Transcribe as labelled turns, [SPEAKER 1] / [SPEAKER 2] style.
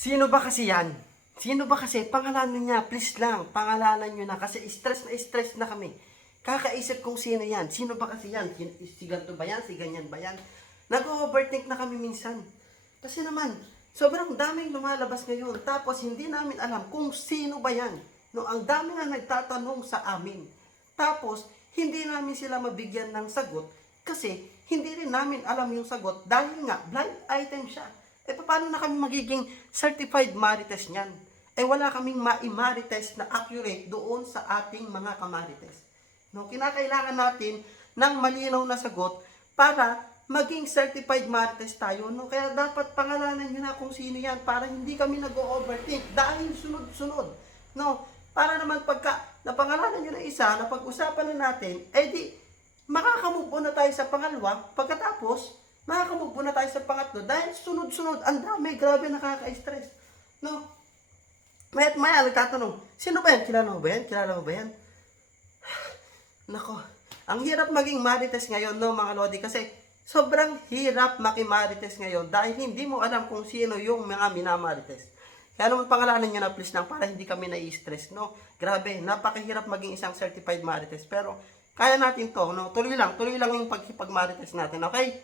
[SPEAKER 1] Sino ba kasi yan? Sino ba kasi? Pangalanan niya, please lang. Pangalanan niyo na kasi stress na stress na kami. Kakaisip kung sino yan. Sino ba kasi yan? Si, ganito ba yan? Si ganyan ba yan? Nag-overthink na kami minsan. Kasi naman, sobrang daming lumalabas ngayon. Tapos hindi namin alam kung sino ba yan. No, ang dami nga nagtatanong sa amin. Tapos, hindi namin sila mabigyan ng sagot kasi hindi rin namin alam yung sagot dahil nga blind item siya. Eh paano na kami magiging certified marites niyan? Eh wala kaming ma-marites na accurate doon sa ating mga kamarites. No, kinakailangan natin ng malinaw na sagot para maging certified marites tayo. No, kaya dapat pangalanan niyo na kung sino yan para hindi kami nag-overthink dahil sunod-sunod. No, para naman pagka napangalanan niyo na isa, na pag-usapan na natin, eh di makakamove on na tayo sa pangalawa, pagkatapos, makakamove na tayo sa pangatlo, dahil sunod-sunod, ang dami, grabe nakaka-stress. No? Maya't maya, nagtatanong, sino ba yan? Kilala mo ba yan? Kilala mo ba yan? Nako, ang hirap maging marites ngayon, no, mga lodi, kasi sobrang hirap makimarites ngayon dahil hindi mo alam kung sino yung mga minamarites. Kaya naman pangalanan nyo na please lang para hindi kami na-stress, no? Grabe, napakahirap maging isang certified marites. Pero, kaya natin to, no? Tuloy lang, tuloy lang yung pagkipag-marites natin, okay?